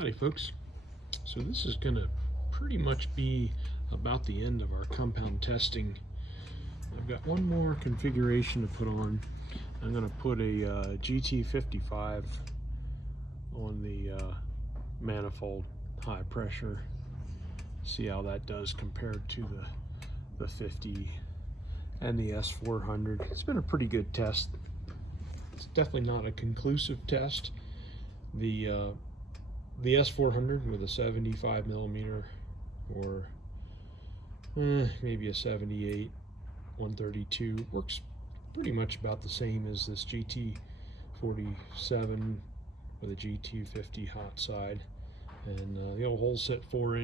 Howdy folks. So this is going to pretty much be about the end of our compound testing. I've got one more configuration to put on. I'm going to put a GT55 on the manifold high pressure. See how that does compared to the 50 and the S400. It's been a pretty good test. It's definitely not a conclusive test. The S400 with a 75 millimeter or maybe a 78 132 works pretty much about the same as this GT47 with a GT50 hot side, and the old hole set 4"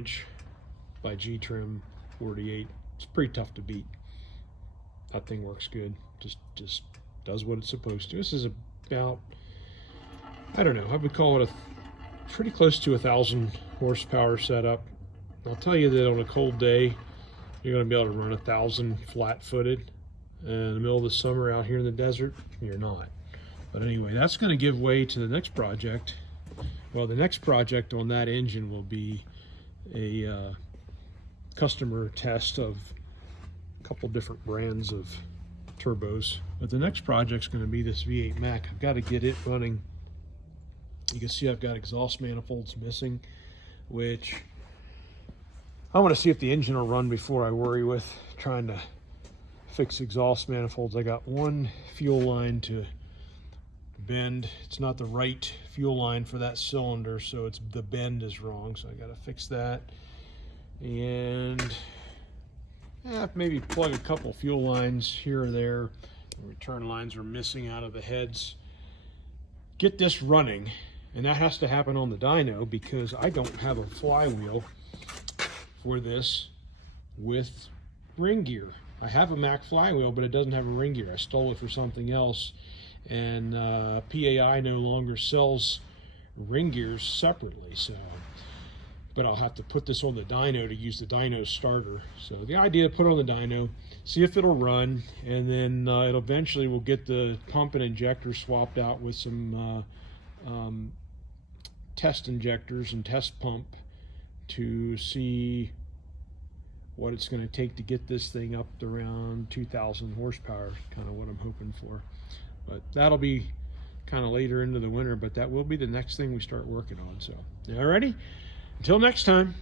by G-Trim 48. It's pretty tough to beat. That thing works good. Just does what it's supposed to. This is about, I don't know, I would call it a pretty close to 1,000 horsepower setup. I'll tell you that on a cold day, you're going to be able to run 1,000 flat-footed. In the middle of the summer out here in the desert, you're not. But anyway, that's going to give way to the next project. Well, the next project on that engine will be a customer test of a couple different brands of turbos. But the next project's going to be this V8 Mac. I've got to get it running. You can see I've got exhaust manifolds missing, which I want to see if the engine will run before I worry with trying to fix exhaust manifolds. I got one fuel line to bend. It's not the right fuel line for that cylinder, so the bend is wrong, so I got to fix that. And maybe plug a couple fuel lines here or there. The return lines are missing out of the heads. Get this running. And that has to happen on the dyno because I don't have a flywheel for this with ring gear. I have a Mac flywheel, but it doesn't have a ring gear. I stole it for something else, and PAI no longer sells ring gears separately. But I'll have to put this on the dyno to use the dyno starter. So the idea, put it on the dyno, see if it'll run, and then it'll eventually we'll get the pump and injector swapped out with some test injectors and test pump to see what it's going to take to get this thing up to around 2,000 horsepower, kind of what I'm hoping for. But that'll be kind of later into the winter, but that will be the next thing we start working on. So, alrighty, until next time.